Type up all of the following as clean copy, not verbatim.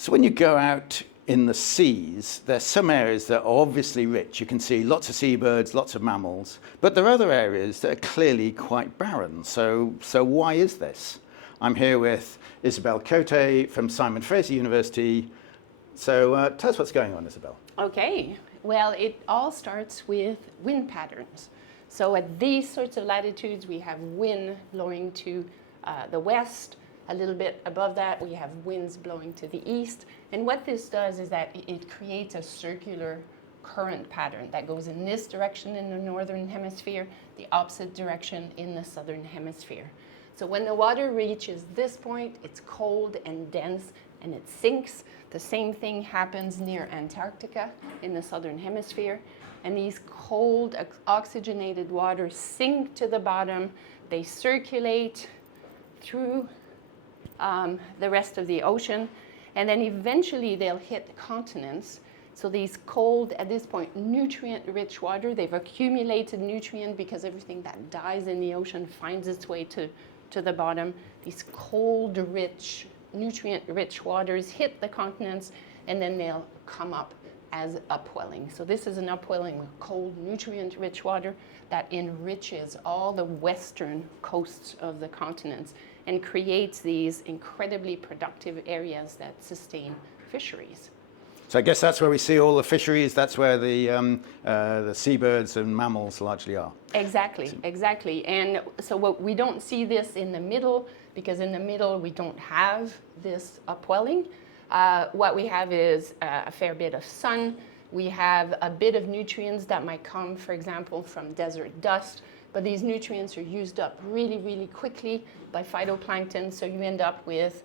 So when you go out in the seas, there's some areas that are obviously rich. You can see lots of seabirds, lots of mammals, but there are other areas that are clearly quite barren. So why is this? I'm here with Isabelle Côté from Simon Frazer University. So tell us what's going on, Isabelle. Okay, well, it all starts with wind patterns. So at these sorts of latitudes, we have wind blowing to the west. A little bit above that, we have winds blowing to the east. And what this does is that it creates a circular current pattern that goes in this direction in the northern hemisphere, the opposite direction in the southern hemisphere. So when the water reaches this point, it's cold and dense and it sinks. The same thing happens near Antarctica in the southern hemisphere. And these cold, oxygenated waters sink to the bottom. They circulate through the rest of the ocean, and then eventually they'll hit the continents. So these cold, at this point, nutrient-rich water, they've accumulated nutrient because everything that dies in the ocean finds its way to the bottom. These cold, rich, nutrient-rich waters hit the continents, and then they'll come up as upwelling. So this is an upwelling with cold, nutrient-rich water that enriches all the western coasts of the continents and creates these incredibly productive areas that sustain fisheries. So I guess that's where we see all the fisheries. That's where the seabirds and mammals largely are. Exactly, exactly. And so we don't see this in the middle, because in the middle we don't have this upwelling. What we have is a fair bit of sun. We have a bit of nutrients that might come, for example, from desert dust. But these nutrients are used up really, really quickly by phytoplankton. So you end up with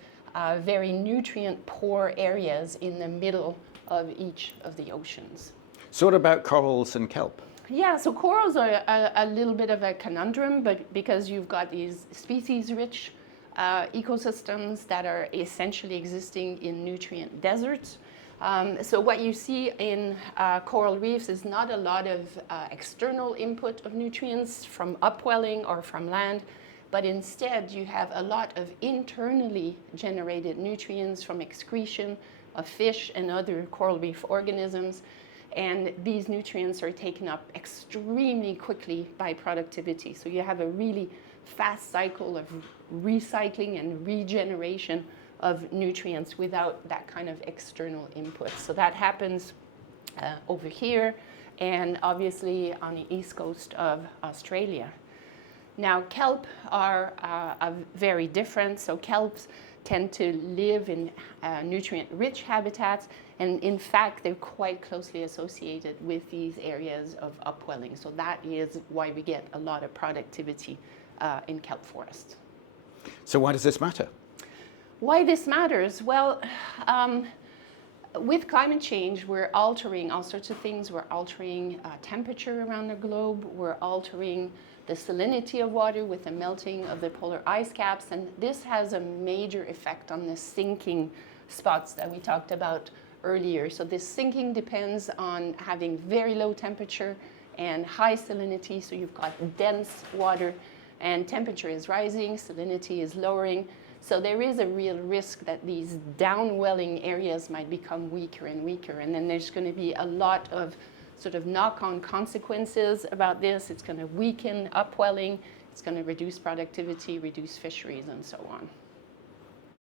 very nutrient-poor areas in the middle of each of the oceans. So what about corals and kelp? Yeah, so corals are a little bit of a conundrum, but because you've got these species-rich ecosystems that are essentially existing in nutrient deserts. So what you see in coral reefs is not a lot of external input of nutrients from upwelling or from land, but instead you have a lot of internally generated nutrients from excretion of fish and other coral reef organisms. And these nutrients are taken up extremely quickly by productivity. So you have a really fast cycle of recycling and regeneration of nutrients without that kind of external input. So that happens over here and obviously on the east coast of Australia. Now kelp are very different. So kelps tend to live in nutrient-rich habitats, and in fact they're quite closely associated with these areas of upwelling. So that is why we get a lot of productivity in kelp forests. So why does this matter? Why this matters? Well, with climate change, we're altering all sorts of things. We're altering temperature around the globe. We're altering the salinity of water with the melting of the polar ice caps. And this has a major effect on the sinking spots that we talked about earlier. So this sinking depends on having very low temperature and high salinity. So you've got dense water and temperature is rising, salinity is lowering. So there is a real risk that these downwelling areas might become weaker and weaker. And then there's going to be a lot of sort of knock-on consequences about this. It's going to weaken upwelling. It's going to reduce productivity, reduce fisheries, and so on.